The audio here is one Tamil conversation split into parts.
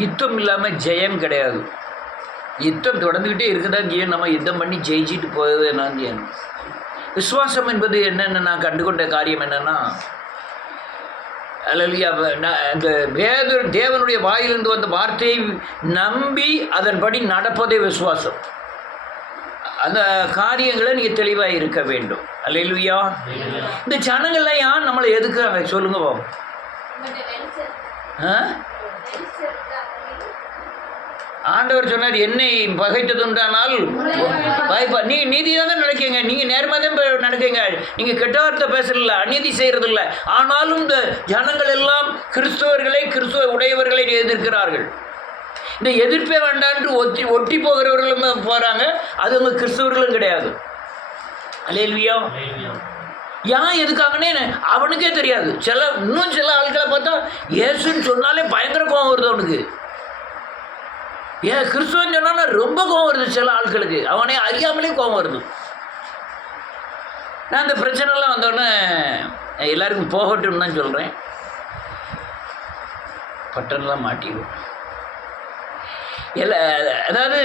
யுத்தம் இல்லாமல் ஜெயம் கிடையாது. யுத்தம் தொடர்ந்துக்கிட்டே இருக்குதான் செய்யணும். நம்ம யுத்தம் பண்ணி ஜெயிச்சிட்டு போகிறது நான் செய்யணும். விசுவாசம் என்பது என்னென்ன நான் கண்டுகொண்ட காரியம் என்னென்னா, அந்த தேவனுடைய வாயிலிருந்து வந்த வார்த்தையை நம்பி அதன்படி நடப்பதே விசுவாசம். அந்த காரியங்களை நீங்கள் தெளிவாக இருக்க வேண்டும். அல்லேலூயா. இந்த ஜனங்கள்லாம் யார் நம்மளை எதுக்குறாங்க சொல்லுங்க பாபு? ஆண்டவர் சொன்னார், என்னை பகைத்தது உண்டானால் நீ நீதி தானே நடக்கீங்க, நீங்கள் நேர்மையாக தான் நடக்கீங்க, நீங்கள் கெட்ட வார்த்தை பேசல, அநீதி செய்கிறதில்ல. ஆனாலும் இந்த ஜனங்கள் எல்லாம் கிறிஸ்துவ உடையவர்களை எதிர்க்கிறார்கள். இந்த எதிர்ப்பே வேண்டான்ட்டு ஒட்டி போகிறவர்களும் போகிறாங்க. அது அவங்க கிறிஸ்தவர்களும் கிடையாது. அல்லேலூயா. ஏன் எதுக்காகனே அவனுக்கே தெரியாது. இன்னும் சில ஆட்களை பார்த்தா இயேசுன்னு சொன்னாலே பயங்கர கோபம் வருது அவனுக்கு. ஏன் கிறிஸ்துவன் சொன்னா ரொம்ப கோபம் வருது சில ஆட்களுக்கு. அவனே அறியாமலே கோபம் வருது. நான் இந்த பிரச்சனைலாம் வந்தோடனே எல்லாருக்கும் போகட்டும்னு தான் சொல்கிறேன். பட்டன்லாம் மாட்டிடுவோம். அதாவது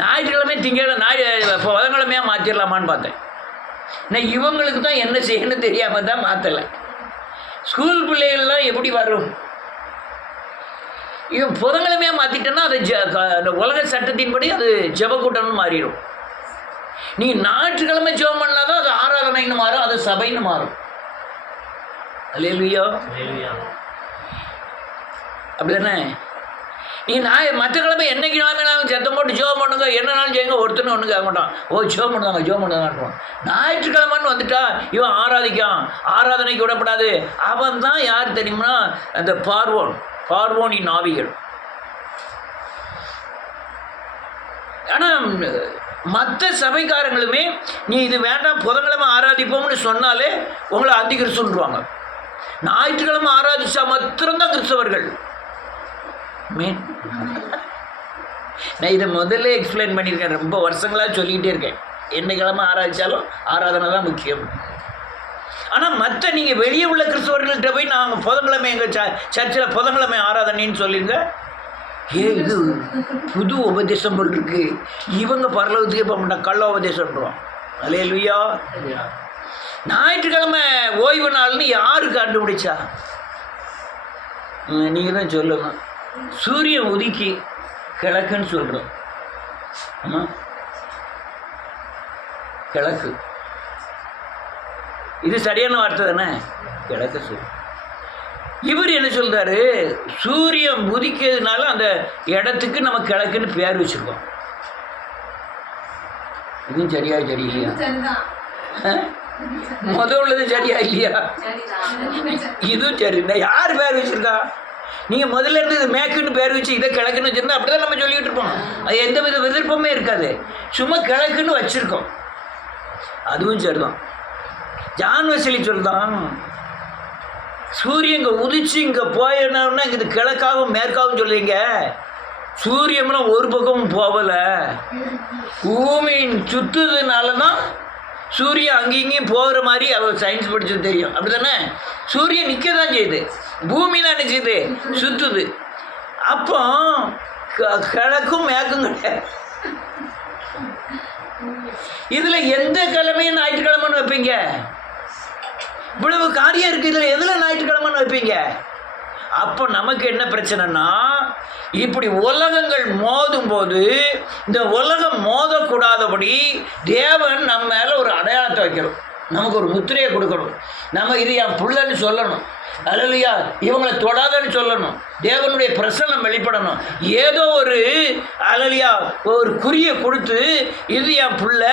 ஞாயிற்றுக்கிழமை புதன்கிழமையாக மாற்றிடலாமான்னு பார்த்தேன். நான் இவங்களுக்கு தான் என்ன செய்யணும்னு தெரியாமல் தான் மாற்றலை. ஸ்கூல் பிள்ளைகள்லாம் எப்படி வரும்? இவன் புதன்கிழமையாக மாற்றிட்டேன்னா அது உலக சட்டத்தின்படி அது ஜெபக்கூட்டம்னு மாறிடும். நீங்கள் ஞாயிற்றுக்கிழமை ஜெபம் பண்ணால் தான் அது ஆராதனைன்னு மாறும், அது சபைன்னு மாறும். அல்லேலூயா. அப்படி தானே? நீங்கள் மற்ற கிழமை என்னைக்கு நாளும் சத்தம் போட்டு ஜெபம் பண்ணுங்க, என்னன்னாலும் செய்யுங்க, ஒருத்தனை ஒன்று கேட்க மாட்டான். ஜெபம் பண்ணுவாங்க. ஞாயிற்றுக்கிழமைன்னு வந்துட்டா இவன் ஆராதனைக்கு விடப்படாது. அவன் தான் யார் தெரியுமா? அந்த பார்வோனின் ஆவிகள். ஆனால் மற்ற சபைக்காரங்களுமே நீ இது வேண்டாம் புதன்கிழமை ஆராதிப்போம்னு சொன்னாலே உங்களை அந்தி கிறிஸ்துன்றுவாங்க. ஞாயிற்றுக்கிழமை ஆராதிச்சா மாத்திரம்தான் கிறிஸ்தவர்கள். நான் இதை முதல்ல எக்ஸ்பிளைன் பண்ணியிருக்கேன். ரொம்ப வருஷங்களாக சொல்லிக்கிட்டே இருக்கேன். என்ன கிழமை ஆராதிச்சாலும் ஆராதனை தான் முக்கியம். ஆனால் மற்ற நீங்கள் வெளியே உள்ள கிறிஸ்தவர்கள்ட்ட போய் நாங்கள் புதன்கிழமை எங்கள் சர்ச்சில் புதன்கிழமை ஆராதனைன்னு சொல்லிடுங்க. இது புது உபதேசம் போல் இருக்கு, இவங்க பரலோகத்துக்கே போக மாட்டாங்க, கள்ள உபதேசம்ன்றோம். அல்லேலூயா. ஞாயிற்றுக்கிழமை ஓய்வு நாள்னு யாரு கண்டுபிடிச்சா? நீங்கள் தான் சொல்லுங்க. சூரியன் உதிக்கி கிழக்குன்னு சொல்கிறோம். ஆமாம், கிழக்கு. இது சரியான வார்த்தை தானே? கிழக்கு சொல். இவர் என்ன சொல்கிறாரு? சூரியன் உதிக்கிறதுனால அந்த இடத்துக்கு நம்ம கிழக்குன்னு பேர் வச்சுருக்கோம். இதுவும் சரியா இல்லையா? உள்ளது சரியா இல்லையா? இதுவும் சரி. யார் பேர் வச்சுருக்கா? நீங்கள் முதல்ல இருந்து இது மேற்குன்னு பேர் வச்சு இதை கிழக்குன்னு வச்சுருந்தா அப்படி தான் நம்ம சொல்லிக்கிட்டு இருப்போம். அது எந்த வித விருப்பமே இருக்காது. சும்மா கிழக்குன்னு வச்சுருக்கோம். அதுவும் சரிதான். ஜான் வெஸ்லி சொல்லுதான், சூரியன் இங்கே உதிச்சு இங்கே போயினா இங்கே இது கிழக்காகவும் மேற்காகவும் சொல்லுவீங்க. சூரியம்லாம் ஒரு பக்கமும் போகலை, பூமியின் சுற்றுதுனால தான் சூரியன் அங்கேயும் போகிற மாதிரி அவர் சயின்ஸ் படிச்சது தெரியும். அப்படி தானே? சூரியன் நிற்க தான் செய்யுது, பூமி தான் என்ன செய்யுது? சுற்றுது. அப்போ கிழக்கும் மேற்கும் கிடையாது. இதில் எந்த கிழமையும் ஞாயிற்றுக்கிழமைன்னு வைப்பீங்க? இவ்வளவு காரியம் இருக்குது, இதில் எதில் ஞாயிற்றுக்கிழமைன்னு வைப்பீங்க? அப்போ நமக்கு என்ன பிரச்சனைனா, இப்படி உலகங்கள் மோதும் போது இந்த உலகம் மோதக்கூடாதபடி தேவன் நம்ம மேலே ஒரு அடையாளத்தை வைக்கணும், நமக்கு ஒரு முத்திரையை கொடுக்கணும். நம்ம இது என் புள்ளன்னு சொல்லணும். அல்லேலூயா. இவங்களை தொடாதன்னு சொல்லணும். தேவனுடைய பிரசன்னம் வெளிப்படணும். ஏதோ ஒரு அல்லேலூயா ஒரு குறியை கொடுத்து இது என் புள்ள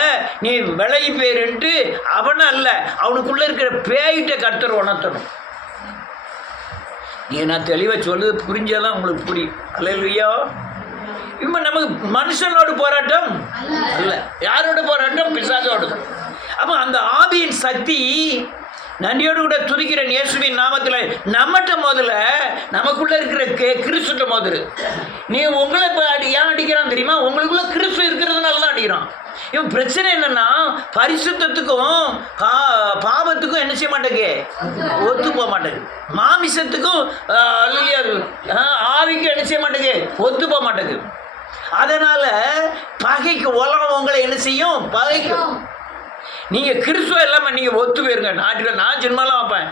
நீ விலகி பேருன்ட்டு அவனை அல்ல, அவனுக்குள்ளே இருக்கிற பேயிட்ட கர்த்தர் உணர்த்தணும். நான் தெளிவாக சொல்லுது புரிஞ்சாதான் உங்களுக்கு புரியும். அல்லேலூயா. இப்போ நமக்கு மனுஷனோட போராட்டம் அல்ல. யாரோட போராட்டம்? பிசாசோடு. அப்போ அந்த ஆவியின் சக்தி நன்றியோடு கூட துதிக்கிறேன் இயேசுவின் நாமத்தில் நம்மகிட்ட முதல்ல நமக்குள்ளே இருக்கிற கிறிஸ்துட்ட முதல். நீ உங்களை இப்போ ஏன் அடிக்கிறான் தெரியுமா? உங்களுக்குள்ள கிறிஸ்து இருக்கிறதுனால தான் அடிக்கிறான். இவன் பிரச்சனை என்னன்னா பரிசுத்தத்துக்கும் பாவத்துக்கும் என்ன செய்ய மாட்டேங்க, ஒத்து போக மாட்டேங்குது. மாமிசத்துக்கும் ஆவிக்கும் என்ன செய்ய மாட்டேங்க, ஒத்து போக மாட்டேங்குது. அதனால பகைக்கு உலகம் உங்களை என்ன செய்யும், பகைக்கும். நீங்கள் கிறிஸ்துவ இல்லாமல் நீங்கள் ஒத்து போயிருங்க. நான் சினிமாலாம் வைப்பேன்,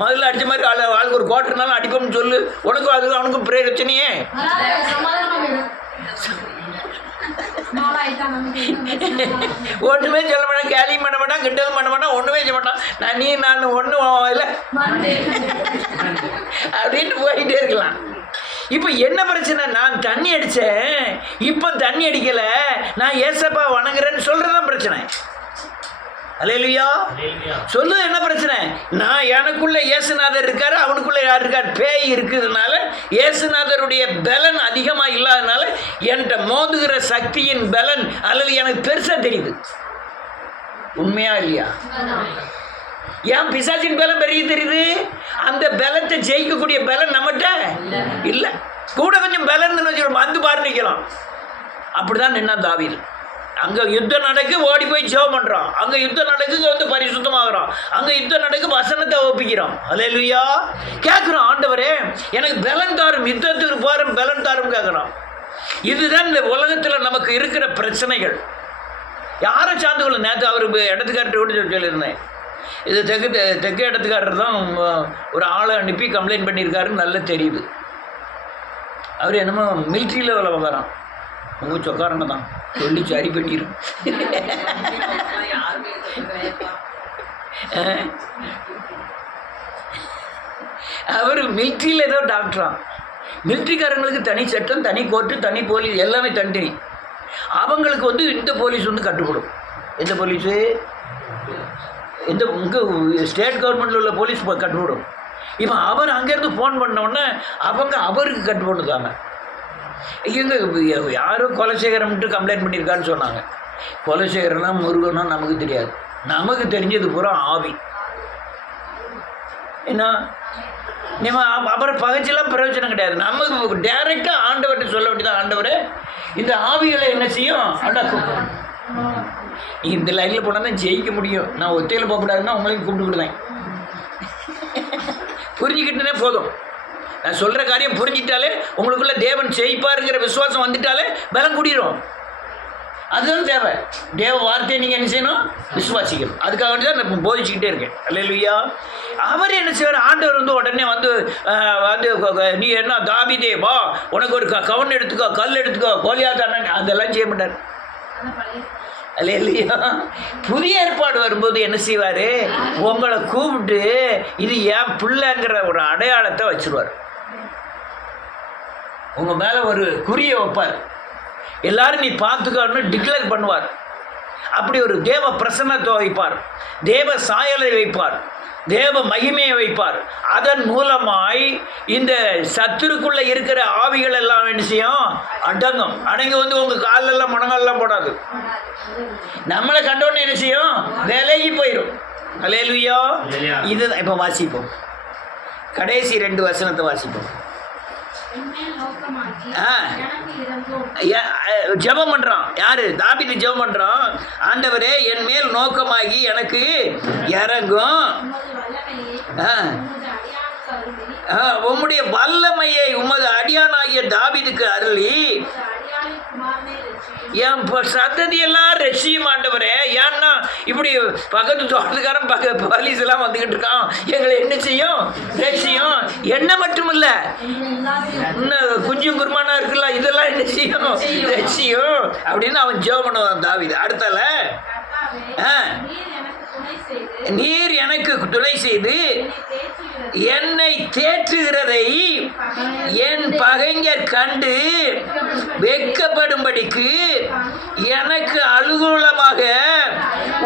முதல்ல அடித்த மாதிரி ஆளுக்கு ஒரு கோட்டர்னாலும் அடிப்போம்னு சொல்லு, உனக்கும் அது அவனுக்கும் பிரச்சனையே. ஒன்றுமே சொல்ல மாட்டான், கேலியும் பண்ண மாட்டான், கிண்டலும் பண்ண மாட்டான், ஒன்றுமே செய்ய மாட்டான். நான் ஒன்றும் இல்லை அப்படின்ட்டு போயிட்டே இருக்கலாம். இப்போ என்ன பிரச்சனை, நான் தண்ணி அடித்தேன், இப்போ தண்ணி அடிக்கலை, நான் ஏசப்பா வணங்குறேன்னு சொல்கிறதான் பிரச்சனை. அல்லேலூயா சொல்லுது. என்ன பிரச்சனை, நான் எனக்குள்ள இயேசுநாதர் இருக்காரு, அவனுக்குள்ள யார் இருக்கார், பேய் இருக்குதுனால இயேசுநாதருடைய பலன் அதிகமாக இல்லாதனால என்கிட்ட மோதுகிற சக்தியின் பலன் அல்லது எனக்கு பெருசாக தெரியுது. உண்மையா இல்லையா? ஏன் பிசாசின் பலம் பெரிய தெரியுது? அந்த பலத்தை ஜெயிக்கக்கூடிய பலன் நம்மகிட்ட இல்லை. கூட கொஞ்சம் பலன் வந்து பாரு நிற்கலாம். அப்படிதான் நின்னா தாவீது. அங்கே யுத்தம் நடக்கு, ஓடி போய் ஜெபம் பண்ணுறான். அங்கே யுத்தம் நடக்குங்க, வந்து பரிசுத்தமாகறான். அங்கே யுத்தம் நடக்கு, வசனத்தை ஒப்பிக்கிறான். அல்லேலூயா கேட்குறான், ஆண்டவரே எனக்கு பலன் தாரும், யுத்தத்துக்கு போகிற பலன் தாரும் கேட்குறான். இதுதான் இந்த உலகத்தில் நமக்கு இருக்கிற பிரச்சனைகள். யாரை சார்ந்து கொள்ள, நேற்று அவர் இடத்துக்கார்ட்ட கூட சொல்லியிருந்தேன், இது தெற்கு இடத்துக்காரர் தான் ஒரு ஆளை அனுப்பி கம்ப்ளைண்ட் பண்ணியிருக்காருன்னு நல்லா தெரியுது. அவர் என்னமோ மிலிட்ரியில் வேலை பார்க்குறான். உங்கள் சொக்காரங்க தான் சொல்லி சரி பண்ணிடும். அவர் மிலிட்ரியில் ஏதோ டாக்டரான். மிலிட்ரிக்காரங்களுக்கு தனி சட்டம், தனி கோர்ட்டு, தனி போலீஸ், எல்லாமே தனித்தனி. அவங்களுக்கு வந்து இந்த போலீஸ் வந்து கட்டுப்படும். எந்த போலீஸு, எந்த இங்கே ஸ்டேட் கவர்மெண்ட்டில் உள்ள போலீஸ் கட்டுப்படும். இப்போ அவர் அங்கேருந்து ஃபோன் பண்ணோடனே அவங்க அவருக்கு கட்டுப்படுதாங்க. இங்கே யாரோ கொலைசேகரம்ட்டு கம்ப்ளைண்ட் பண்ணியிருக்கான்னு சொன்னாங்க. கொலைசேகரனா முருகனா நமக்கு தெரியாது, நமக்கு தெரிஞ்சது பூரா ஆவி. என்ன நம்ம அவரை பகைச்செல்லாம் பிரயோஜனம் கிடையாது. நமக்கு டைரெக்டாக ஆண்டவர்கிட்ட சொல்ல வேண்டியதான், ஆண்டவரே இந்த ஆவிகளை என்ன செய்யும், அடக்கும். இந்த லைனில் போனால் தான் ஜெயிக்க முடியும். நான் ஒத்தையில் போகக்கூடாதுன்னா உங்களையும் கூப்பிட்டுக்கிடுவேன். புரிஞ்சுக்கிட்டே போதும். நான் சொல்கிற காரியம் புரிஞ்சிட்டாலே உங்களுக்குள்ள தேவன் ஜெயிப்பாருங்கிற விசுவாசம் வந்துட்டாலே பலம் கூடிரும். அதுதான் தேவை. தேவ வார்த்தையை நீங்கள் என்ன செய்யணும், விசுவாசிக்கணும். அதுக்காக வேண்டி தான் நான் போதிச்சுக்கிட்டே இருக்கேன். அல்லேலூயா. அவர் என்ன செய்வார், ஆண்டவர் வந்து உடனே வந்து நீ என்ன தாவீதே வா, உனக்கு ஒரு கவன் எடுத்துக்கோ, கல் எடுத்துக்கோ, கோலியாத்தான, அதெல்லாம் செய்ய மாட்டார். அல்லேலூயா. புதிய ஏற்பாடு வரும்போது என்ன செய்வார், உங்களை கூப்பிட்டு இது என் பிள்ளைங்கிற ஒரு அடையாளத்தை வச்சுருவார். உங்கள் மேலே ஒரு குறியை வைப்பார். எல்லாரும் நீ பார்த்துக்கன்னு டிக்ளேர் பண்ணுவார். அப்படி ஒரு தேவ பிரசன்னத்தை வைப்பார், தேவ சாயலை வைப்பார், தேவ மகிமையை வைப்பார். அதன் மூலமாய் இந்த சத்துருக்குள்ளே இருக்கிற ஆவிகள் எல்லாம் என்ன செய்யும், அடங்கும். அடங்கி வந்து உங்கள் காலெல்லாம் முழங்கெல்லாம் போடாது. நம்மளை கண்டோன்னு என்ன செய்யும், விலகி போயிடும். அல்லேலூயா. இதுதான். இப்போ வாசிப்போம், கடைசி 2 வசனத்தை வாசிப்போம். ஜெபம் பண்றான். யாரு? தாவீது ஜெபம் பண்றான். ஆண்டவரே என் மேல் நோக்கமாகி எனக்கு இறங்கும், உம்முடைய வல்லமையை உமது அடியானாகிய தாவீதுக்கு அருளி என் சந்ததியெல்லாம் ரட்சியும் ஆண்டவரே. ஏன்னா இப்படி பக்கத்து தோட்டத்துக்காரன் போலீஸ் எல்லாம் வந்துக்கிட்டு இருக்கான், எங்களை என்ன செய்யும், ரட்சியும். என்ன மட்டும் இல்லை, இன்னும் குஞ்சும் குருமானா இருக்குல்ல, இதெல்லாம் என்ன செய்யும், ரட்சியும் அப்படின்னு அவன் ஜெபம் பண்ணுவான் தாவீது. அடுத்தால நீர் எனக்கு துணை செய்து என்னை தேற்றுகிறதை என் பகைஞர் கண்டு வெட்கப்படும்படிக்கு எனக்கு அனுகூலமாக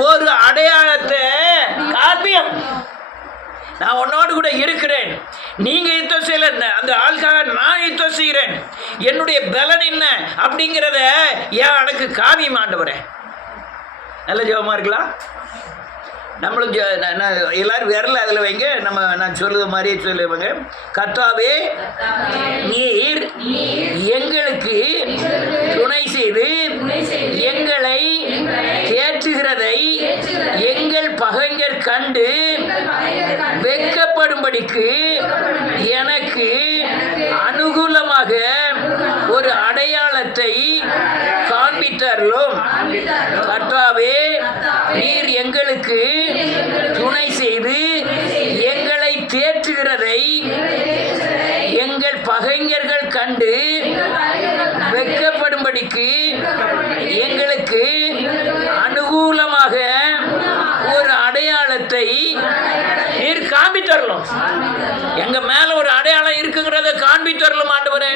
ஒரு அடையாளத்தை காப்பியம். நான் உன்னோடு கூட இருக்கிறேன், நீங்க யுத்தம் செய்யல, அந்த ஆளுக்காக நான் யுத்தம் செய்கிறேன், என்னுடைய பலன் என்ன அப்படிங்கிறத ஏன் எனக்கு காவியம் ஆண்டவரே. நல்ல ஜெபமா இருக்கலாம். நம்மளும் எல்லாரும் விரல அதில் வைங்க. நான் சொல்லுற மாதிரியே சொல்லுவாங்க. கர்த்தாவே, நீர் எங்களுக்கு துணை செய்து எங்களை தேற்றுகிறதை எங்கள் பகைஞர் கண்டு வெட்கப்படும்படிக்கு எனக்கு அனுகூலமாக ஒரு அடையாளத்தை காண்பித்தருளும். கர்த்தாவே, நீர் எங்களுக்கு துணை செய்து எங்களை தேற்றுகிறதை எங்கள் பகைஞர்கள் கண்டு வெட்கப்படும்படிக்கு எங்களுக்கு அனுகூலமாக ஒரு அடையாளத்தை நீர் காண்பித்தரலும். எங்க மேல ஒரு அடையாளம் இருக்குங்கிறத காண்பித்தரலும் ஆண்டவரே.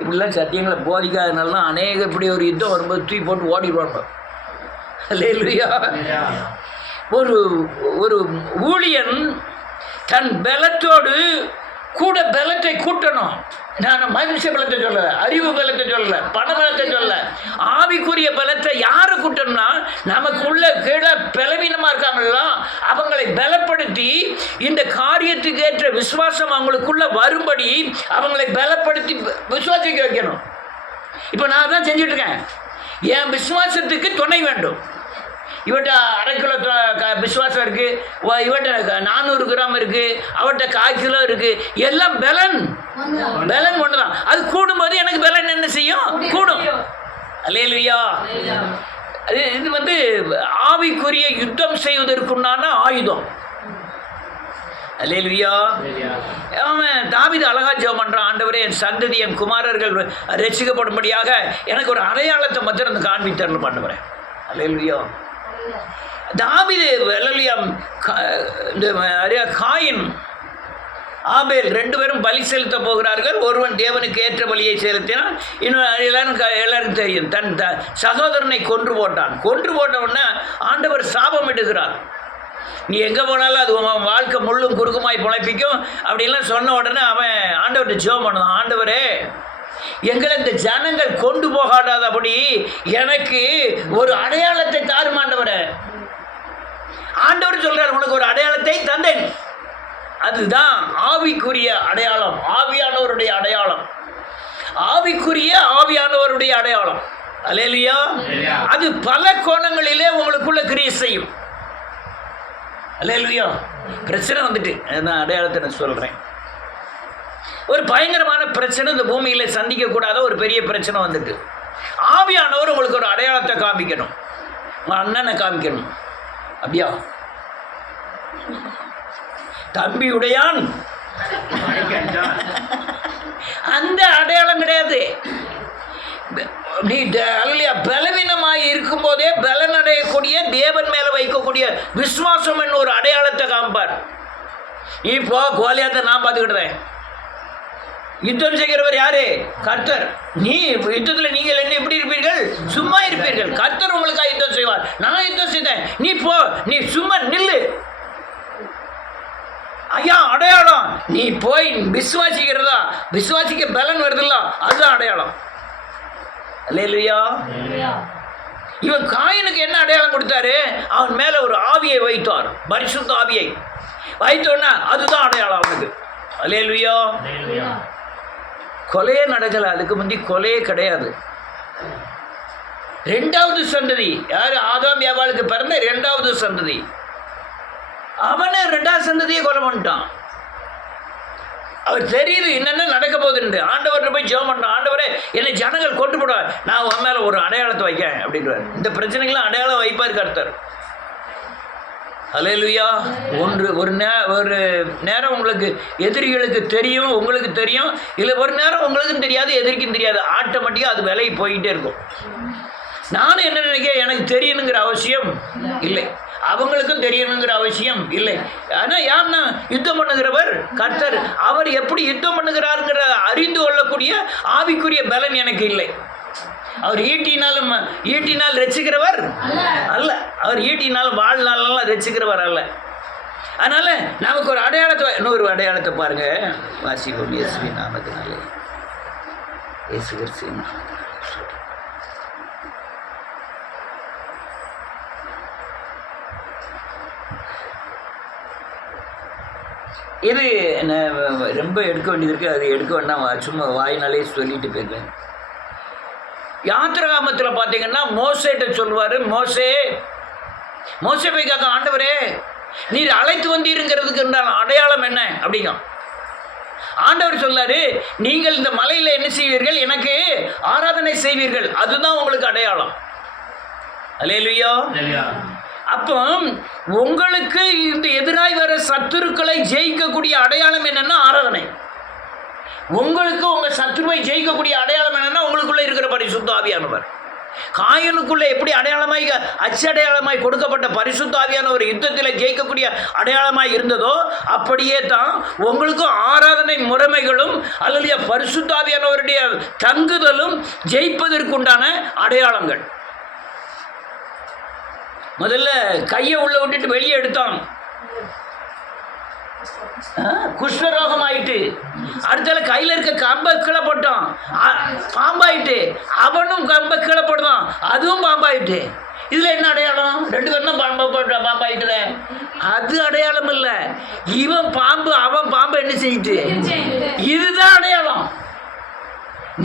இப்படிலாம் சத்தியங்களை போதிக்காதனால அநேக இப்படி ஒரு யுத்தம் வரும்போது தூக்கி போட்டு ஓடிடுவாங்க. அல்லேலூயா. ஒரு ஒரு ஊழியன் தன் பலத்தோடு கூட பலத்தை கூட்டணும். நான் மனுஷ பலத்தை சொல்லலை, அறிவு பலத்தை சொல்லலை, பண பலத்தை சொல்லலை, ஆவிக்குரிய பலத்தை யாரை கூட்டணும்னா நமக்குள்ள கீழே பலவீனமாக இருக்காங்களா அவங்களை பலப்படுத்தி இந்த காரியத்துக்கு ஏற்ற விசுவாசம் அவங்களுக்குள்ள வரும்படி அவங்களை பலப்படுத்தி விசுவாசிக்க வைக்கணும். இப்போ நான் தான் செஞ்சுட்டு இருக்கேன். என் விசுவாசத்துக்கு துணை வேண்டும். இவட்ட 1/2 கிலோ விசுவாசம் இருக்குது, இவட்ட 400 கிராம் இருக்குது, அவட்ட 1/4 கிலோ இருக்குது. எல்லாம் பலன் ஒன்று தான். அது கூடும்போது எனக்கு பலன் என்ன செய்யும்? கூடும். அல்லேலூயா. இது ஆவிக்குரிய யுத்தம் செய்வதற்குண்டான ஆயுதம். அல்லேலூயா. அவன் தாவீது அழகா ஜெபம் பண்றான். ஆண்டவரே, என் சந்ததி, என் குமாரர்கள் ரட்சிக்கப்படும்படியாக எனக்கு ஒரு அடையாளத்தை மாத்திரம் காண்பித்தரலும் ஆண்டவரே. அல்லேலூயா. தாவீது காயின் ஆபேல் 2 பேரும் பலி செலுத்த போகிறார்கள். ஒருவன் தேவனுக்கு ஏற்ற பலியை செலுத்தினான், இன்னும் எல்லாருக்கும் தெரியும். தன் சகோதரனை கொன்று போட்ட உடனே ஆண்டவர் சாபம் இடுகிறார். நீ எங்கே போனாலும் அது உன் வாழ்க்கை முள்ளும் குறுக்குமாய் பிழைப்பிக்கும் அப்படின்லாம் சொன்ன உடனே அவன் ஆண்டவர்கிட்ட ஜெபம் பண்ணான். ஆண்டவரே, எங்களை இந்த ஜனங்கள் கொண்டு போகாதபடி எனக்கு ஒரு அடையாளத்தை தாரும் ஆண்டவரே. ஆண்டவர் சொல்றார், உனக்கு ஒரு அடையாளத்தை தந்தேன். அதுதான் ஆவிக்குரிய அடையாளம், ஆவியானவருடைய அடையாளம், ஆவியானவருடைய அடையாளம். அல்லேலூயா. அது பல கோணங்களிலே உங்களுக்குள்ள கிரியை செய்யும். அல்லேலூயா. பிரச்சனை நான் அடையாளத்தை நான் சொல்றேன். ஒரு பயங்கரமான பிரச்சனை இந்த பூமியில சந்திக்க கூடாத ஒரு பெரிய பிரச்சனை வந்துட்டு, ஆவியானவர் உங்களுக்கு ஒரு அடையாளத்தை காமிக்கணும். உங்க அண்ணனை காமிக்கணும். அப்படியா? தம்பி உடையான் அந்த அடையாளம் கிடையாது. நீ பலவீனமாய் இருக்கும் போதே பலன் அடையக்கூடிய தேவன் மேல வைக்கக்கூடிய விசுவாசம் என்ன ஒரு அடையாளத்தை காமிப்பார். நீ போ, கோலியாத்தை நான் பார்த்துக்கிட்டேன். யுத்தம் செய்கிறவர் யாரு? கர்த்தர். நீ யுத்தத்தில் நீங்கள் என்ன எப்படி இருப்பீர்கள்? சும்மா இருப்பீர்கள். கர்த்தர் உங்களுக்காக யுத்தம் செய்வார். நான் யுத்தம் செய்தேன், நீ போ, நீ சும்மா நில்லு. ஐயா, அடையாளம். நீ போய் விசுவாசிக்கிறதா, விசுவாசிக்க பலன் வருதுல்ல, அதுதான் அடையாளம். அல்லேலூயா. இவன் காயினுக்கு என்ன அடையாளம் கொடுத்தாரு? அவன் மேல ஒரு ஆவியை வைத்தார், பரிசுத்த ஆவியை வைத்தோன்னா அதுதான் அடையாளம் அவனுக்கு. அல்லேலூயா. கொலையே நடக்கல, அதுக்கு முந்தி கொலையே கிடையாது. 2வது சந்ததி யாரு? ஆதாம் ஏவாளுக்கு பிறந்த 2வது சந்ததி. அவனை 2வது சந்ததியை கொலை பண்ணிட்டான். அவர் தெரியுது என்னென்ன நடக்க போகுதுன்னு. ஆண்டவர்கிட்ட போய் ஜெபம் பண்ணான். ஆண்டவரே, என்னை ஜனங்கள் கொண்டு போடுவார், நான் உன் மேல ஒரு அடையாளத்தை வைக்கேன் அப்படின்றார். இந்த பிரச்சனைகள்லாம் அடையாளம் வைப்பார் கர்த்தர். அல்லேலூயா. ஒரு நேரம் உங்களுக்கு எதிரிகளுக்கு தெரியும், உங்களுக்கு தெரியும். இல்லை ஒரு நேரம் உங்களுக்கும் தெரியாது, எதிரிக்கும் தெரியாது. ஆட்டோமேட்டிக்காக அது விலை போயிட்டே இருக்கும். நானும் என்ன நினைக்கிறேன், எனக்கு தெரியணுங்கிற அவசியம் இல்லை, அவங்களுக்கும் தெரியணுங்கிற அவசியம் இல்லை. ஆனால் யாருன்னா யுத்தம் பண்ணுகிறவர் கர்த்தர். அவர் எப்படி யுத்தம் பண்ணுகிறாருங்கிற அறிந்து கொள்ளக்கூடிய ஆவிக்குரிய பலன் எனக்கு இல்லை. அவர் ஈட்டினால் ரட்சிக்கிறவர் அல்ல. அவர் ஈட்டினாலும் வாழ்நாளெல்லாம் ரட்சிக்கிறவர் அல்ல. அதனால நமக்கு ஒரு அடையாளத்தை, இன்னொரு அடையாளத்தை பாருங்க, வாசிப்போம். இயேசுவி நாமத்தினாலே, இயேசு கிறிஸ்துவின் நாமத்தினாலே. இது ரொம்ப எடுக்க வேண்டியது இருக்குது, அது எடுக்க வேண்டாம், சும்மா வாயினாலே சொல்லிட்டு போயிருக்கேன். யாத்திராகமத்தில் பார்த்தீங்கன்னா மோசேட்ட சொல்லுவார், மோசே போய் கேட்க, ஆண்டவரே நீர் அழைத்து வந்தீருங்கிறதுக்கு அடையாளம் என்ன அப்படிங்க. ஆண்டவர் சொல்லாரு, நீங்கள் இந்த மலையில் என்ன செய்வீர்கள், எனக்கு ஆராதனை செய்வீர்கள், அதுதான் உங்களுக்கு அடையாளம். அல்லேலூயா. அப்போ உங்களுக்கு இந்த எதிராய் வர சத்துருக்களை ஜெயிக்கக்கூடிய அடையாளம் என்னன்னா ஆராதனை. உங்களுக்கு உங்க சத்துருவை ஜெயிக்கக்கூடிய அடையாளம் என்னன்னா உங்களுக்குள்ள இருக்கிற பரிசுத்த ஆவியானவர். காயனுக்குள்ள எப்படி அடையாளமாய் அச்சடையாளமாய் கொடுக்கப்பட்ட பரிசுத்த ஆவியானவர் யுத்தத்தில் ஜெயிக்கக்கூடிய அடையாளமாய் இருந்ததோ அப்படியே தான் உங்களுக்கும் ஆராதனை முறைமைகளும் அல்லது பரிசுத்த ஆவியானவருடைய தங்குதலும் ஜெயிப்பதற்குண்டான அடையாளங்கள். முதல்ல கையை உள்ள விட்டுட்டு வெளியே எடுத்தான், குஷ்டரோகம் ஆயிட்டு. அடுத்தால கையில் இருக்க கம்பை கீழே போட்டான், பாம்பாயிட்டு. அவனும் கம்பை கீழே போட்டான், அதுவும் பாம்பாயிட்டு. இதுல என்ன அடையாளம்? ரெண்டு பேரும் பாம்பாயிட்டுல. அது அடையாளம் இல்ல, இவன் பாம்பு அவன் பாம்பு என்ன செய்யிட்டு, இதுதான் அடையாளம்.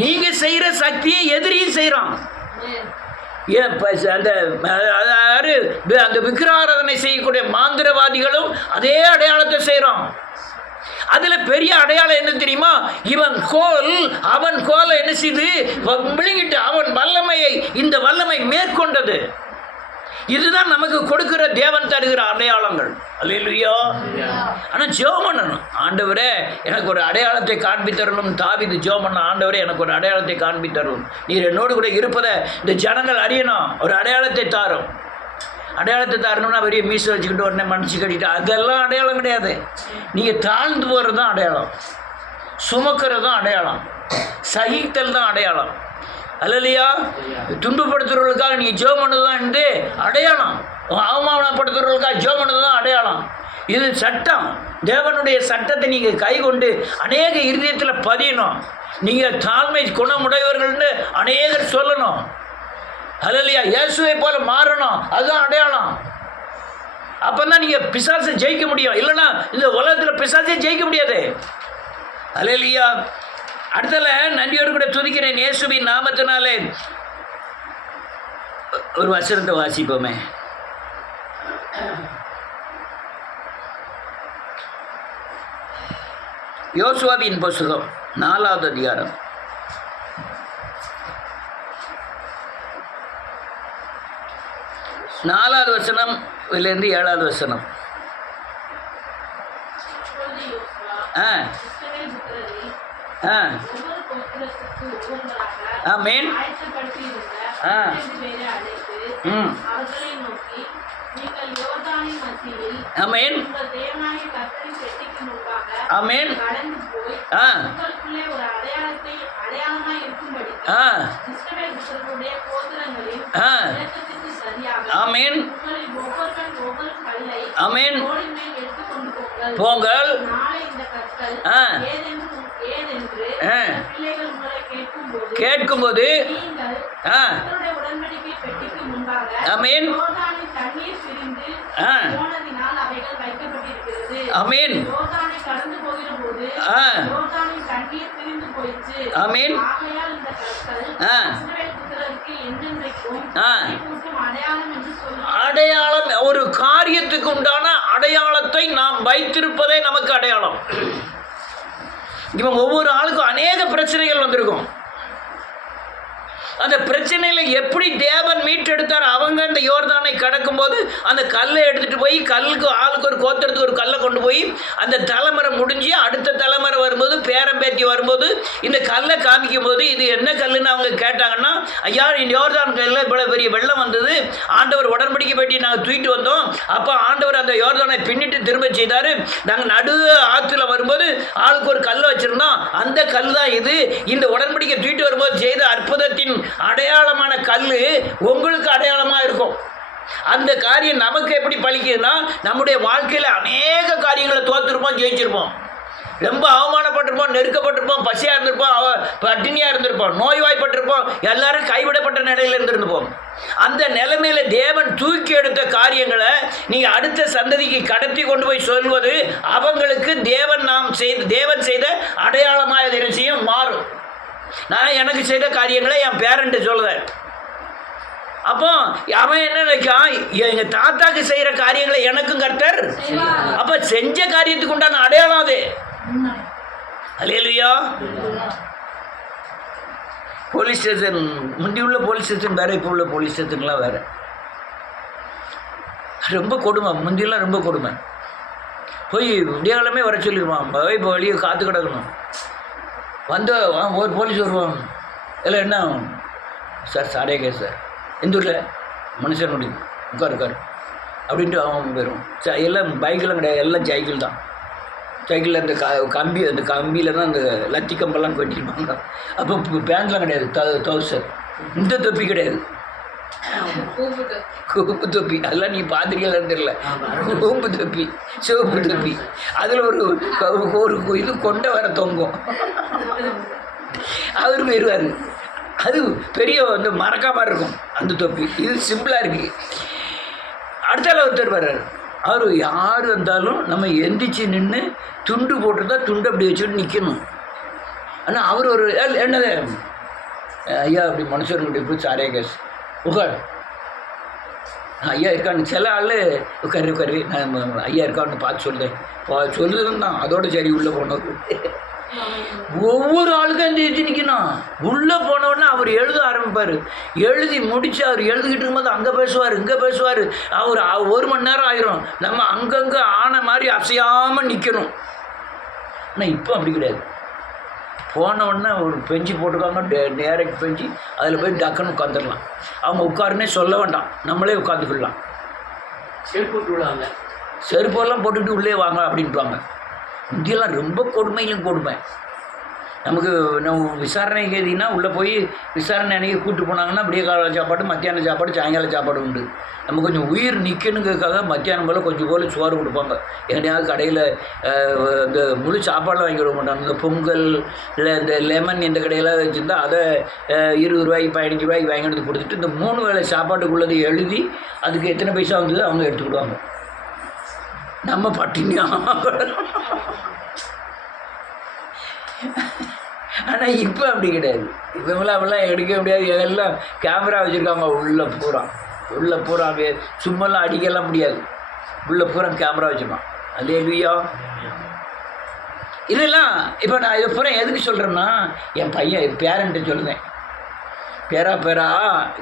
நீங்க செய்யற சக்தியை எதிரியும் செய்யறான். அந்த விக்கிராராதனை செய்யக்கூடிய மாந்திரவாதிகளும் அதே அடையாளத்தை செய்யறான். அதுல பெரிய அடையாளம் என்ன தெரியுமா? இவன் கோல் அவன் கோலை என்ன செய்து விழுங்கிட்டு அவன் வல்லமையை இந்த வல்லமை மேற்கொண்டது. இதுதான் நமக்கு கொடுக்கிற தேவன் தருகிற அடையாளங்கள். அல்லேலூயா. ஆனால் ஜெபம் பண்ணணும், ஆண்டவரே எனக்கு ஒரு அடையாளத்தை காண்பித்தரணும். தாவீது ஜெபம் பண்ண, ஆண்டவரே எனக்கு ஒரு அடையாளத்தை காண்பித்தரணும், நீர் என்னோடு கூட இருப்பதை இந்த ஜனங்கள் அறியணும், ஒரு அடையாளத்தை தாரும். அடையாளத்தை தாரணும்னா பெரிய மீசை வச்சுக்கிட்டு உடனே மன்னிச்சு கட்டிட்டு அதெல்லாம் அடையாளம் கிடையாது. நீங்கள் தாழ்ந்து போகிறது தான் அடையாளம், சுமக்கிறது தான் அடையாளம், சகித்தல் தான் அடையாளம். அல்லையா? துன்பப்படுத்துறவர்களுக்காக நீங்கள் ஜெபம் பண்ணது தான் இருந்து அடையாளம், அவமானப்படுத்துறவர்களுக்காக ஜெபம் பண்ணது தான் அடையாளம். இது சட்டம், தேவனுடைய சட்டத்தை நீங்கள் கை கொண்டு அநேக இருதயத்தில் பதியணும். நீங்கள் தாழ்மை குணமுடையவர்கள்னு அநேகர் சொல்லணும். அல்லையா? இயேசுவை போல மாறணும், அதுதான் அடையாளம். அப்போ தான் நீங்கள் பிசாசை ஜெயிக்க முடியும், இல்லைன்னா இந்த உலகத்தில் பிசாசை ஜெயிக்க முடியாது. அல்லையா? அடுத்தல நன்றியோடு கூட துதிக்கிறேன் இயேசுவின் நாமத்தினாலே. ஒரு வசனத்தை வாசிப்போமே. யோசுவாவின் புத்தகம் 4வது அதிகாரம் 4வது வசனம் இதிலிருந்து 7வது வசனம். ஆமென். ஆமென். ஆமென். ஆமென். ஆமென். போங்கள். கேட்கும்போது ஆமென். ஆமென். ஆமென். அடையாளம், ஒரு காரியத்துக்கு உண்டான அடையாளத்தை நாம் வைத்திருப்பதே நமக்கு அடையாளம். இவன் ஒவ்வொரு ஆளுக்கும் அநேக பிரச்சனைகள் வந்திருக்கும். அந்த பிரச்சனையில் எப்படி தேவன் மீட்டெடுத்தார்? அவங்க அந்த யோர்தானை கடக்கும்போது அந்த கல்லை எடுத்துகிட்டு போய் கல்லுக்கு ஆளுக்கு ஒரு கோத்திரத்துக்கு ஒரு கல்லை கொண்டு போய் அந்த தலைமுறை முடிஞ்சு அடுத்த தலைமுறை வரும்போது பேரம்பேத்தி வரும்போது இந்த கல்லை காமிக்கும் போது இது என்ன கல்லுன்னு அவங்க கேட்டாங்கன்னா, ஐயா இந்த யோர்தான் கல்லில் இவ்வளோ பெரிய வெள்ளம் வந்தது, ஆண்டவர் உடன்படிக்கை பெட்டி நாங்கள் தூக்கிட்டு வந்தோம், அப்போ ஆண்டவர் அந்த யோர்தானை பின்னிட்டு திரும்ப செய்தார், நாங்கள் நடு ஆற்றுல வரும்போது ஆளுக்கு ஒரு கல்லை வச்சுருந்தோம், அந்த கல் தான் இது, இந்த உடன்படிக்கை தூக்கிட்டு வரும்போது செய்த அற்புதத்தின் அடையாளமான கல்லு உங்களுக்கு அடையாளமா இருக்கும். அந்த காரியம் நமக்கு எப்படி பலிக்குதுன்னா, நம்முடைய வாழ்க்கையில அநேக காரியங்களை தோத்துருப்போம், ஜெயிச்சிருப்போம். ரொம்ப அவமானப்பட்டிருப்போம், நெருக்கப்பட்டிருப்போம், பசியாக இருந்திருப்போம், பட்டினியாக இருந்திருப்போம், நோய்வாய்ப்பட்டிருப்போம், எல்லாரும் கைவிடப்பட்ட நிலையில் இருந்திருப்போம். அந்த நிலைமையில தேவன் தூக்கி எடுத்த காரியங்களை நீங்கள் அடுத்த சந்ததிக்கு கடத்தி கொண்டு போய் சொல்வது அவங்களுக்கு தேவன் செய்த அடையாளமாக என்ன செய்யும், மாறும். நான் எனக்கு செய்த காரியங்களை என் பேரண்ட்டு சொல்லுவேன். அப்போ அவன் என்ன நினைக்கான், எங்க தாத்தாக்கு செய்யற காரியங்களை எனக்கும் கர்த்தர். அப்ப செஞ்ச காரியத்துக்கு உண்டான அடையாளம் அது. அல்லேலூயா. போலீஸ் ஸ்டேஷன், முந்தி உள்ள போலீஸ் ஸ்டேஷன் வேற, இப்போ உள்ள போலீஸ் ஸ்டேஷன்லாம் வேற. ரொம்ப கொடுமை, முந்தியெல்லாம் ரொம்ப கொடுமை. போய் விடியாலமே வர சொல்லிடுவான், இப்போ வெளியே காத்து கிடக்கணும். வந்து ஒரு போலீஸ் வருவான், இல்லை என்ன சார், சாரே கேஸ் சார், எந்த ஊரில் மனுஷன் முடியும், உட்கார் அப்படின்ட்டு அவன் போயிடும். எல்லாம் பைக்கெலாம் கிடையாது, எல்லாம் சைக்கிள் தான். சைக்கிளில் அந்த அந்த கம்பியில் தான் அந்த லத்தி கம்பெல்லாம் கட்டிருப்பாங்க. அப்போ பேண்ட்லாம் கிடையாது, தௌசர், இந்த தொப்பி கிடையாது, கூப்பு தொப்பி. அதெல்லாம் நீ பார்த்துருக்கலான்னு தெரியல. கூம்பு தொப்பி, சிவப்பு தொப்பி, அதில் ஒரு இது கொண்ட வர தொங்கும். அவர் போயிடுவார். அது பெரிய வந்து மறக்கா மாதிரி இருக்கும் அந்த தொப்பி. இது சிம்பிளாக இருக்குது. அடுத்தால ஒருத்தர் வர்றார். அவர் யார் வந்தாலும் நம்ம எந்திரிச்சு நின்று துண்டு போட்டுருந்தா துண்டு அப்படி வச்சுட்டு நிற்கணும். ஆனால் அவர் ஒரு என்னது ஐயா அப்படி மனுஷனுடைய போய் சாரே கேஸ் உட்கார், ஐயா இருக்கான்னு. சில ஆள் உட்காரு நான் ஐயா இருக்கான்னு பார்த்து சொல்லுதுன்னு தான் அதோட சரி உள்ளே போனவர். ஒவ்வொரு ஆளுக்கும் எந்திரிச்சு நிற்கணும். உள்ளே போனவுடனே அவர் எழுத ஆரம்பிப்பார். எழுதி முடித்து அவர் எழுதிக்கிட்டு இருக்கும்போது அங்கே பேசுவார், இங்கே பேசுவார். அவர் 1 மணி நேரம் ஆயிரும். நம்ம அங்கங்கே ஆன மாதிரி அசையாமல் நிற்கணும். ஆனால் இப்போ அப்படி கிடையாது. போனவுடனே ஒரு பெஞ்சு போட்டுருக்காங்க, டேரக்ட் பெஞ்சு, அதில் போய் டக்குன்னு உட்காந்துடலாம். அவங்க உட்காருன்னே சொல்ல வேண்டாம், நம்மளே உட்காந்துக்கலாம். செருப்பெல்லாம் போட்டுக்கிட்டு உள்ளே வாங்க அப்படின்ட்டுவாங்க. இந்தியெல்லாம் ரொம்ப கொடுமையிலும் கொடுமை. நமக்கு நம்ம விசாரணை கேதினா உள்ளே போய் விசாரணை அன்றைக்கி கூப்பிட்டு போனாங்கன்னா விடிய கால சாப்பாடு, மத்தியான சாப்பாடு, சாயங்கால சாப்பாடு உண்டு. நம்ம கொஞ்சம் உயிர் நிற்கணுங்கிறதுக்காக மத்தியானம் போல் கொஞ்சம் போல் சோறு கொடுப்பாங்க. எங்கேயாவது கடையில் இந்த முழு சாப்பாடெலாம் வாங்கி விட மாட்டாங்க. இந்த பொங்கல் இல்லை இந்த லெமன் இந்த கடையெல்லாம் வச்சுருந்தா அதை 20 ரூபாய்க்கு 15 ரூபாய்க்கு வாங்கி எடுத்து கொடுத்துட்டு இந்த 3 வேளை சாப்பாட்டுக்குள்ளதை எழுதி அதுக்கு எத்தனை பைசா வந்தது அவங்க எடுத்துக்கிடுவாங்க. நம்ம பட்டினியா. ஆனால் இப்போ அப்படி கிடையாது. இப்போலாம் அப்படிலாம் எடுக்க முடியாது. எல்லாம் கேமரா வச்சுருக்காங்க உள்ள பூரா சும்மாலாம் அடிக்கலாம் முடியாது. உள்ள பூரா கேமரா வச்சுருக்கான். அல்லேலூயா. இதெல்லாம் இப்போ நான் இதை பூரா எதுக்கு சொல்கிறேன்னா, என் பையன் பேரண்ட்டை சொல்லுவேன். பேரா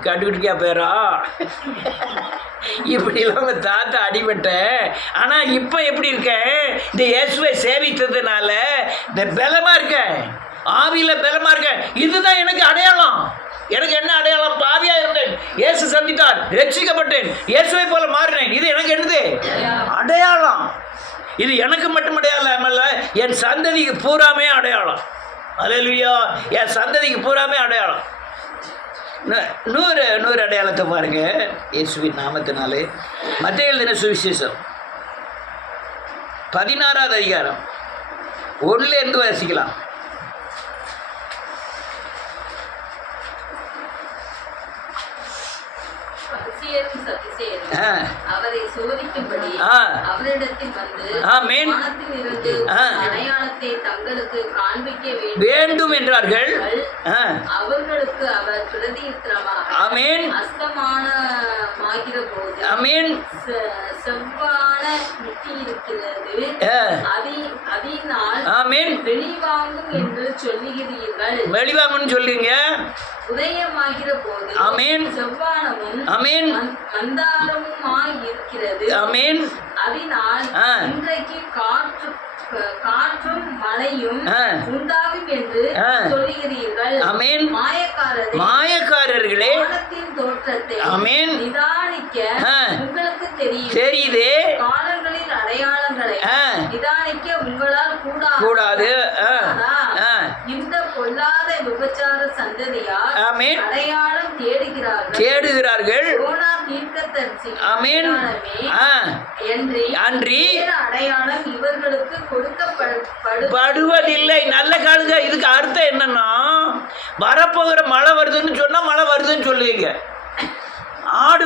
கட்டுக்கிட்டியா பேரா, இப்படிலாம் உங்கள் தாத்தா அடிபட்டேன். ஆனால் இப்போ எப்படி இருக்கேன், இந்த இயேசுவை சேவித்ததுனால இந்த பலமாக இருக்கேன், ஆவியில் பலமாக இருக்கேன். இதுதான் எனக்கு அடையாளம். எனக்கு என்ன அடையாளம்? பாவியாக இருந்தேன், இயேசு சந்தித்தார், ரட்சிக்கப்பட்டேன், இயேசுவை போல மாறினேன். இது எனக்கு என்னது அடையாளம். இது எனக்கு மட்டும் அடையாளம் அல்ல, என் சந்ததிக்கு பூராமே அடையாளம். அல்லேலூயா. என் சந்ததிக்கு பூராமே அடையாளம். 100 அடையாளத்தை பாருங்க இயேசுவின் நாமத்தினாலே. மத்தேயு எழுதின சுவிசேஷம் 16வது அதிகாரம் 1லேருந்து வாசிக்கலாம். அவரை சோதிக்கும்படி அவரிடத்தில் வந்து வானத்திலிருந்து அடையாளத்தை தங்களுக்கு காண்பிக்க வேண்டும் என்றார்கள். அவர்களுக்கு அவர் பிரதியுத்தரமாக அஸ்தமானமாகிற போது செவ்வான முட்டி இருக்கிறது, அதனால் வெளிவாங்கும் என்று சொல்லுகிறீர்கள். வெளிவாங்கன்னு சொல்லுங்க. உதயமாகிற போது செவ்வானமும் மந்தாரமுமாய் இருக்கிறது. அதனால் இன்றைக்கு காற்றும் மழையும் உண்டாகும் என்று சொல்லுகிறீர்கள். மாயக்காரர்களே, வானத்தின் தோற்றத்தை நிதானிக்க உங்களுக்கு தெரியுதே, காலங்களின் அடையாளங்களை நிதானிக்க உங்களால் கூடாது. இந்த பொல்லாத விபச்சார சந்ததியார் ஆமென். அடையாளம் தேடுகிறார்கள். யோனா தீர்க்கதரிசி ஆமென். அன்றி வேறு அடையாளம் இவர்களுக்கு படுவதில்லை. நல்ல காலுங்க. இதுக்கு அர்த்தம் என்னன்னா, வரப்போகிற மழை வருதுன்னு சொன்னா மழை வருதுன்னு சொல்லுவீங்க. ஆடு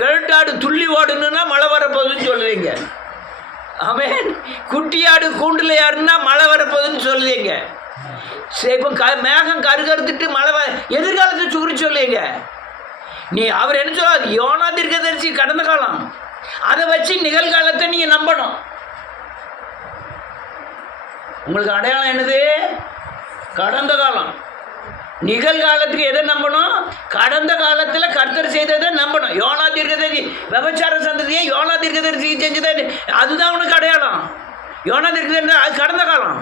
கிழட்டாடு துள்ளி ஓடுன்னா மழை வரப்போகுதுன்னு சொல்லுவீங்க. ஆமென். குட்டியாடு கூண்டில் யாருன்னா மழை வரப்போகுதுன்னு சொல்லுவீங்க. இப்போ மேகம் கருகருத்துட்டு மழை எதிர்காலத்தை சுற்றி சொல்லுவீங்க. நீ அவர் என்ன சொல்லாது, யோனா தீர்க்கதரிசி கடந்த காலம், அதை வச்சு நிகழ்காலத்தை நீங்கள் நம்பணும். உங்களுக்கு அடையாளம் என்னது? கடந்த காலம். நிகழ்காலத்துக்கு எதை நம்பணும்? கடந்த காலத்தில் கர்த்தர் செய்ததை நம்பணும். யோனா தீர்க்கதரிசி விபச்சார சந்ததியை யோனா தீர்க்கதரிசி செஞ்சதை, அதுதான் உனக்கு அடையாளம். யோனா தீர்க்கதரிசி அது கடந்த காலம்.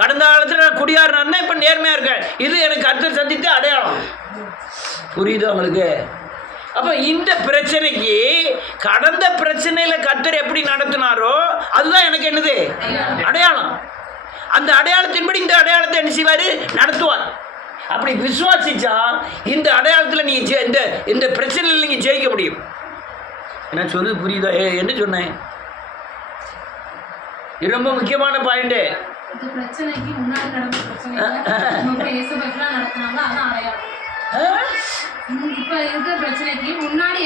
கடந்த காலத்தில் குடியாருனா இப்போ நேர்மையாக இருக்க, இது எனக்கு கர்த்தர் சந்தித்த அடையாளம். புரியுது உங்களுக்கு? அப்போ இந்த பிரச்சனைக்கு கடந்த பிரச்சனையில் கர்த்தர் எப்படி நடத்தினாரோ அதுதான் எனக்கு என்னது அடையாளம். அந்த அடையாளத்தின்படி இந்த அடையாளத்தை என்ன செய்வார்? நடத்துவார். அப்படி விசுவாசிச்சா இந்த அடையாளத்தில் நீங்கள் இந்த பிரச்சனையில் நீங்கள் ஜெயிக்க முடியும். என்ன சொல்லுது புரியுதா? என்ன சொன்னேன்? இது ரொம்ப முக்கியமான பாயிண்ட். பிரச்சனைக்கு முன்னாடி நடந்த இப்ப இருக்க பிரச்சனைக்கு முன்னாடி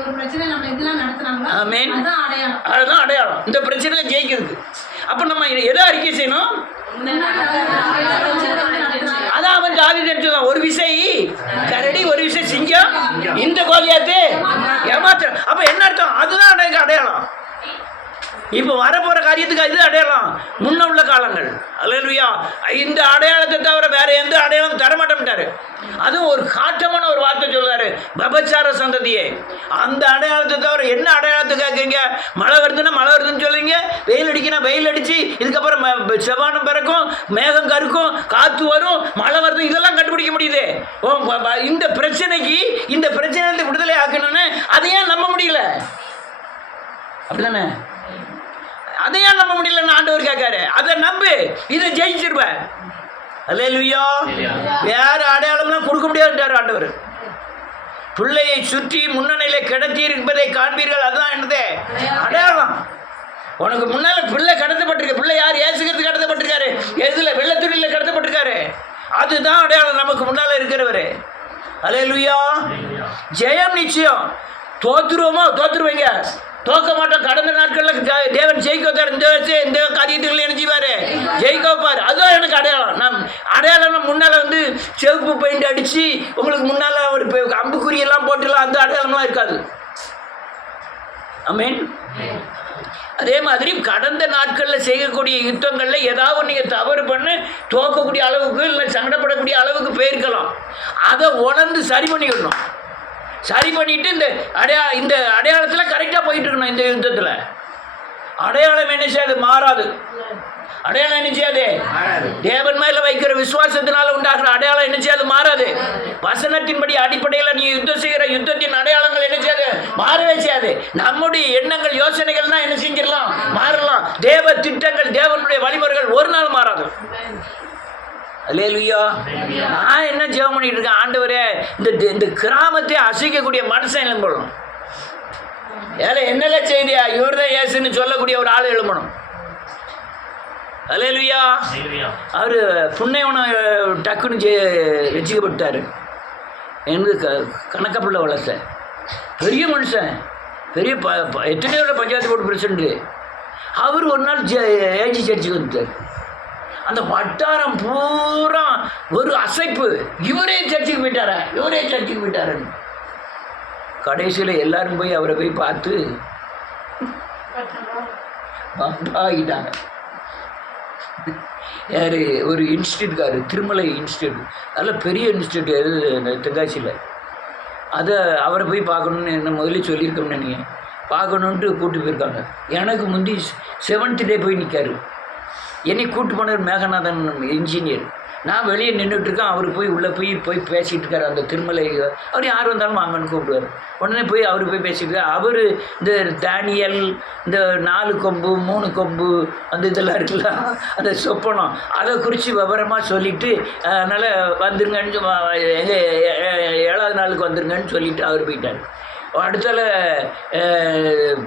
ஒரு பிரச்சனை நம்ம இதெல்லாம் நடத்துனாங்களோ அதுதான் அடையாளம் இந்த பிரச்சனையில ஜெயிக்கிறது. அப்ப நம்ம எதை அறிக்கை செய்யணும்? அதான் அவன் ஜாதி தெரிஞ்சுதான். ஒரு விசை கரடி, ஒரு விசை சிங்கம், இந்த கோலியாத்து ஏமாத்த. அப்ப என்ன அர்த்தம்? அதுதான் அடையாளம். இப்போ வரப்போகிற காரியத்துக்கு இது அடையாளம். முன்ன உள்ள காலங்கள். அல்லேலூயா. இந்த அடையாளத்தை தவிர வேற எந்த அடையாளம் தரமாட்டேன்ட்டாரு. அதுவும் ஒரு காட்டமான ஒரு வார்த்தை சொல்றாரு, விபச்சார சந்ததியே. அந்த அடையாளத்தை தவிர என்ன அடையாளத்தை கேட்குறீங்க? மழை வருதுன்னா மழை வருதுன்னு சொல்லுவீங்க, வெயில் அடிக்கினா வெயில் அடிச்சு, இதுக்கப்புறம் செவ்வானம் பிறக்கும், மேகம் கருக்கும், காற்று வரும், மழை வருது, இதெல்லாம் கண்டுபிடிக்க முடியுது. இந்த பிரச்சனைக்கு இந்த பிரச்சனை விடுதலை ஆக்கணும்னு அதையே நம்ப முடியல. அப்படிதானே? அதையா நம்ப முடியலன்னு ஆண்டவர் கேட்காரு. அதை நம்பு, இதை ஜெயிச்சிருவ. அல்லேலூயா. வேற அடையாளம்லாம் கொடுக்க முடியாதுன்றார் ஆண்டவர். பிள்ளையை சுற்றி முன்னணியில கிடத்தி இருப்பதை காண்பீர்கள், அதுதான் என்னது அடையாளம். உனக்கு முன்னால பிள்ளை கடத்தப்பட்டிருக்கு. பிள்ளை யார்? ஏசுகிறது கடத்தப்பட்டிருக்காரு. எதுல? வெள்ளத்துணியில கடத்தப்பட்டிருக்காரு. அதுதான் அடையாளம் நமக்கு முன்னால இருக்கிறவரு. அல்லேலூயா. ஜெயம் நிச்சயம். தோத்துருவோமோ? தோத்துருவீங்க. தோக்க மாட்டோம். கடந்த நாட்களில் தேவன் ஜெயிக்க வைத்தார். இந்த காரியத்துகளை என்ன செய்வார்? ஜெயிக்க வைப்பார். அதுதான் எனக்கு அடையாளம். நான் அடையாளம் முன்னால் செவப்பு பெயிண்ட் அடித்து உங்களுக்கு முன்னால் ஒரு அம்புக்குறியெல்லாம் போட்டுலாம் அந்த அடையாளம்லாம் இருக்காது. ஆமென். அதே மாதிரி கடந்த நாட்களில் செய்யக்கூடிய யுத்தங்களில் ஏதாவது நீங்கள் தவறு பண்ணி தோக்கக்கூடிய அளவுக்கு இல்லை சங்கடப்படக்கூடிய அளவுக்கு போயிருக்கலாம். அதை உணர்ந்து சரி பண்ணிக்கணும். சரி பண்ணிட்டு இந்த அடையாளத்தில் கரெக்டாக போயிட்டு இருக்கணும். இந்த யுத்தத்தில் அடையாளம் என்ன செய்யாது? மாறாது. அடையாளம் என்ன செய்யாது? தேவன் மேல வைக்கிற விசுவாசத்தினால உண்டாகிற அடையாளம் என்ன செய்யாது? மாறாது. வசனத்தின்படி அடிப்படையில் நீ யுத்தம் செய்கிற யுத்தத்தின் அடையாளங்கள் என்ன செய்யாது? மாறவே செய்யாது. நம்முடைய எண்ணங்கள் யோசனைகள் தான் என்ன செஞ்சிடலாம்? மாறலாம். தேவ திட்டங்கள், தேவனுடைய வழிமுறைகள் ஒரு நாள் மாறாது. அல்லேலூயா. நான் என்ன ஜெபம் பண்ணிட்டு இருக்கேன்? ஆண்டவரே, இந்த கிராமத்தை அசைக்கக்கூடிய மனுஷன் எழும்பணும். ஏன்னா என்னெல்லாம் செய்தியா இவர்தான் ஏசுன்னு சொல்லக்கூடிய ஒரு ஆள் எழும்பணும். அல்லேலூயா. அவர் புண்ணையவனை டக்குன்னு ரசிக்கப்பட்டார். எனக்கு கணக்கப்பிள்ளை வளர்த்த பெரிய மனுஷன், பெரிய எத்தனையோட பஞ்சாயத்து போர்டு பிரசிடண்ட். அவர் ஒரு நாள் ஏஜி சர்ச்சுக்கு வந்துட்டார். அந்த வட்டாரம் பூரா ஒரு அசைப்பு, இவரே சர்ச்சுக்கு போயிட்டாரு. கடைசியில் எல்லாரும் போய் அவரை போய் பார்த்து ஆகிட்டாங்க. யார்? ஒரு இன்ஸ்டியூட்காரு, திருமலை இன்ஸ்டியூட், நல்ல பெரிய இன்ஸ்டியூட் தென்காசியில். அதை அவரை போய் பார்க்கணுன்னு என்ன முதல்ல சொல்லியிருக்கோம்னு நீங்கள் பார்க்கணுன்ட்டு கூப்பிட்டு போயிருக்காங்க. எனக்கு முந்தி 7th டே போய் நிற்காரு. என்னை கூப்பிட்டு போனவர் மேகநாதன் இன்ஜினியர். நான் வெளியே நின்றுட்டுருக்கேன். அவர் போய் உள்ளே போய் பேசிகிட்டு இருக்காரு. அந்த திருமலை அவர் யார் வந்தாலும் வாங்கன்னு கூப்பிடுவார். உடனே போய் அவர் போய் பேசிட்டு இருக்காரு. அவர் இந்த தானியல், இந்த 4 கொம்பு 3 கொம்பு அந்த இதெல்லாம் இருக்குல்ல, அந்த சொப்பனம் அதை குறித்து விவரமாக சொல்லிவிட்டு அதனால் வந்துருங்கன்னு எங்கள் 7வது நாளுக்கு வந்துருங்கன்னு சொல்லிவிட்டு அவர் போயிட்டார். அடுத்தால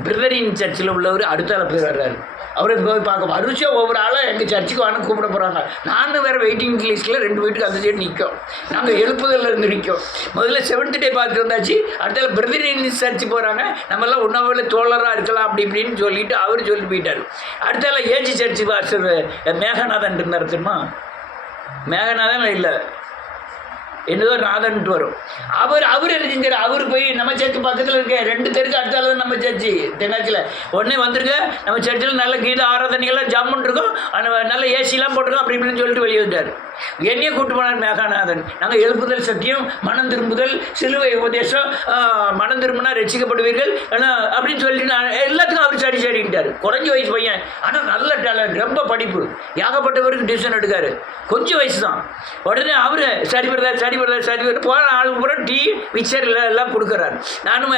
பிரதரின் சர்ச்சில் உள்ளவர் அடுத்தால போய் வர்றாரு. அவரை போய் பார்க்க வரிசையாக ஒவ்வொரு ஆளாக எங்கள் சர்ச்சுக்கு வாங்க கூப்பிட போகிறாங்க. நானும் வேறு வெயிட்டிங் லிஸ்ட்டில் 2 வீட்டுக்கு அந்த சைடு நிற்கும். நாங்கள் எழுப்புதலில் இருந்து நிற்கும். முதல்ல 7th டே பார்த்துட்டு வந்தாச்சு. அடுத்தால பிரதரின் சர்ச்சு போகிறாங்க. நம்மளாம் உணவில் தோழராக இருக்கலாம் அப்படி இப்படின்னு சொல்லிட்டு அவர் சொல்லி போயிட்டார். அடுத்தால ஏஜி சர்ச்சு பாஸ்டர் மேகநாதன் இருந்தார் தெரியுமா? மேகநாதன் இல்லை, என்னதோ நாதன்ட்டு வரும். அவர் என்ன செஞ்சார், அவர் போய் நம்ம சர்ச்சு பக்கத்தில் இருக்க 2 தெருக்கு அடுத்தால தான் நம்ம சர்ச்சு தெங்காச்சியில். உடனே வந்துருங்க, நம்ம சர்ச்சில் நல்ல கீத ஆராதனைகள்லாம் ஜம்முன்னு இருக்கும், நல்ல ஏசிலாம் போட்டிருக்கோம் அப்படி இப்படின்னு சொல்லிட்டு வெளியே வந்தார். என்னையே கூப்பிட்டு போனார் மேகாநாதன். நாங்கள் எழுப்புதல் சத்தியம், மனம் திரும்புதல், சிலுவை உபதேசம், மனம் திரும்பினா ரசிக்கப்படுவீர்கள் அப்படின்னு சொல்லிட்டு நான் எல்லாத்துக்கும் அவர் சரின்ட்டார். குறைஞ்ச வயசு பையன், ஆனால் நல்ல டேலண்ட், ரொம்ப படிப்பு, ஏகப்பட்டவருக்கு டிசிஷன் எடுக்காரு. கொஞ்சம் வயசு தான். உடனே அவர் சரி போன ஆளுக்கு பூரா டீ மிக்சர் எல்லாம் கொடுக்குறாரு. நானும்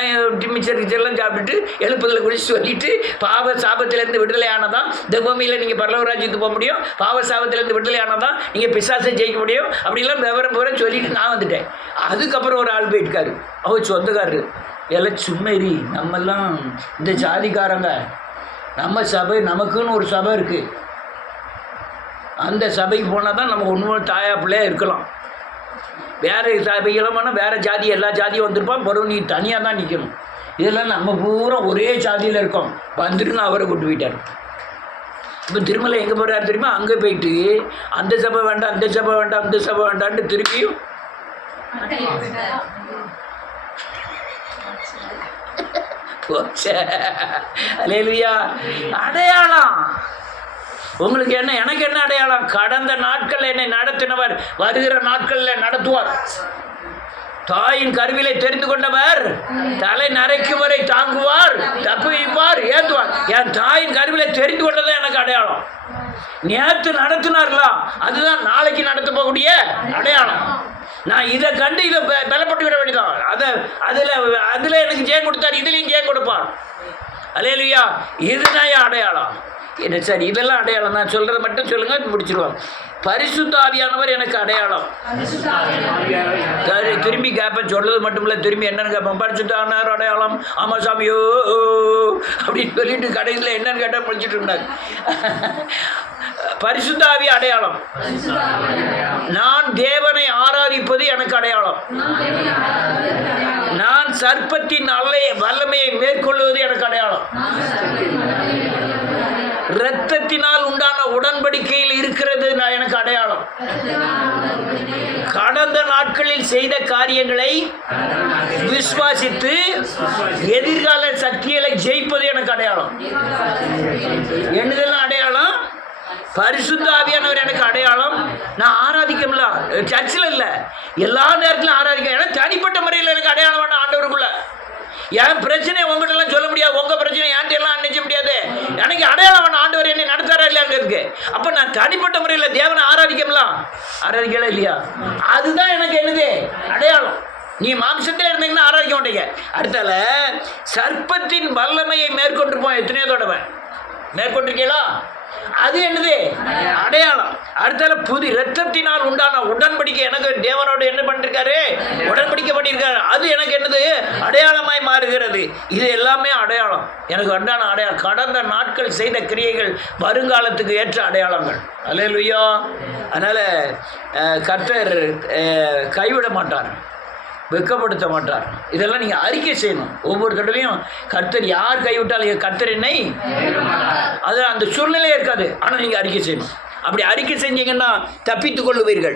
மிக்சர்லாம் சாப்பிட்டுட்டு எழுப்புதலை குறித்து சொல்லிட்டு பாவ சாபத்திலேருந்து விடுதலை ஆனதான் இந்த பூமியில் நீங்கள் பரலவராஜ்யத்துக்கு போக முடியும், பாவ சாபத்திலேருந்து விடுதலை ஆனதான் நீங்கள் பிசாசை ஜெயிக்க முடியும் அப்படிலாம் விவரம் பூரா சொல்லிட்டு நான் வந்துட்டேன். அதுக்கப்புறம் ஒரு ஆள் போயிட்டுக்காரு, அவர் சொந்தக்காரரு. எல்லாம் சும்மேரி, நம்மெல்லாம் இந்த ஜாதிக்காரங்க, நம்ம சபை நமக்குன்னு ஒரு சபை இருக்குது, அந்த சபைக்கு போனால் தான் நம்ம ஒன்று தாயா பிள்ளையாக இருக்கலாம். வேறு சபைகளமான வேறு ஜாதி எல்லா ஜாதியும் வந்திருப்பான், பிறகு நீ தனியாக தான் நிற்கணும். இதெல்லாம் நம்ம பூரா ஒரே ஜாதியில் இருக்கோம். வந்துருங்க அவரை கூட்டு போயிட்டார். இப்போ திருமலை எங்கே போகிறாரு தெரியுமா? அங்கே போயிட்டு அந்த சபை வேண்டாம், அந்த சபை வேண்டாம், அந்த சபை வேண்டான்ட்டு திருப்பியும் அல்லேலூயா. அடையாளம் உங்களுக்கு என்ன, எனக்கு என்ன அடையாளம்? கடந்த நாட்கள் என்னை நடத்தினவர் வருகிற நாட்களில் நடத்துவார். தாயின் கருவிலை தெரிந்து கொண்டவர் தலை நரைக்கும் வரை தாங்குவார், தப்புவிப்பார், ஏற்றுவார். என் தாயின் கருவிலை தெரிந்து கொண்டதான் எனக்கு அடையாளம். நேற்று நடத்தினார்களா, அதுதான் நாளைக்கு நடத்த போகக்கூடிய அடையாளம். நான் இதை கண்டு இதை பலப்பட்டு விட வேண்டியதான். அதில் எனக்கு ஜெயம் கொடுத்தார், இதுலேயும் ஜெயம் கொடுப்பார். அல்லேலூயா. இதுதான் என் அடையாளம். என்ன சார் இதெல்லாம் அடையாளம்? நான் சொல்கிறத மட்டும் சொல்லுங்கள், முடிச்சிருவாங்க. பரிசுத்த ஆவியானவர் எனக்கு அடையாளம். திரும்பி கேட்பேன், சொல்றது மட்டும் இல்லை, திரும்பி என்னன்னு கேட்பேன். பரிசுத்த ஆவியானவர் அடையாளம், ஆமாம் சாமியோ அப்படின்னு சொல்லிட்டு கடைசியில் என்னன்னு கேட்டால் முடிச்சுட்டு இருந்தாங்க. பரிசுத்த ஆவி அடையாளம். நான் தேவனை ஆராதிப்பது எனக்கு அடையாளம். நான் சர்ப்பத்தின் வல்லமையை மேற்கொள்வது எனக்கு அடையாளம். இரத்தத்தினால் உண்டான உடன்படிக்கையில் இருக்கிறது எனக்கு அடையாளம். கடந்த நாட்களில் செய்த காரியங்களை விசுவாசித்து எதிர்கால சக்திகளை ஜெயிப்பது எனக்கு அடையாளம். என்னதெல்லாம் அடையாளம்? பரிசுத்த ஆவியானவர் எனக்கு அடையாளம். நான் ஆராதிக்கல, சர்ச்சில் இல்லை, எல்லா நேரத்திலும் ஆராதிக்க. ஏன்னா தனிப்பட்ட முறையில் எனக்கு அடையாளம் வேண்டாம். ஆண்டவருக்குள்ள என் பிரச்சனை உங்கள்கிட்டலாம் சொல்ல முடியாது, உங்கள் பிரச்சனை என்கிட்ட எல்லாம் நினைச்ச முடியாது. எனக்கு அடையாளம் வேணும், ஆண்டவர் என்னை நடத்தாரா இல்லையான்னு இருக்கு. அப்போ நான் தனிப்பட்ட முறையில் தேவனை ஆராதிக்கலாம் இல்லையா? அதுதான் எனக்கு என்னது அடையாளம். நீ மாம்சத்தில் இருந்தீங்கன்னா ஆராதிக்க மாட்டீங்க. அடுத்தால சர்ப்பத்தின் வல்லமையை மேற்கொண்டிருப்போம். எத்தனையோ தடவை மேற்கொண்டிருக்கீங்களா? அது என்னது அடையாளம். அடுத்தால புது இரத்தத்தினால் உண்டான உடன்படிக்கை எனக்கு தேவனோடு என்ன பண்ணிருக்காரு, உடன்படிக்கை பண்ணியிருக்காரு. அது எனக்கு என்னது அடையாளமாய் மாறுகிறது. இது எல்லாமே அடையாளம், எனக்கு உண்டான அடையாளம். கடந்த நாட்கள் செய்த கிரியைகள் வருங்காலத்துக்கு ஏற்ற அடையாளங்கள். அல்லேலூயா. அதனால கர்த்தர் கைவிட மாட்டார், வெட்கப்படுத்த மாட்டார். இதெல்லாம் நீங்கள் அறிக்கை செய்யணும். ஒவ்வொரு தடவையும் கர்த்தர் யார் கைவிட்டாலும் கர்த்தர் என்னை, அது அந்த சூழ்நிலையே இருக்காது, ஆனால் நீங்கள் அறிக்கை செய்யணும். அப்படி அறிக்கை செஞ்சீங்கன்னா தப்பித்துக் கொள்ளுவீர்கள்.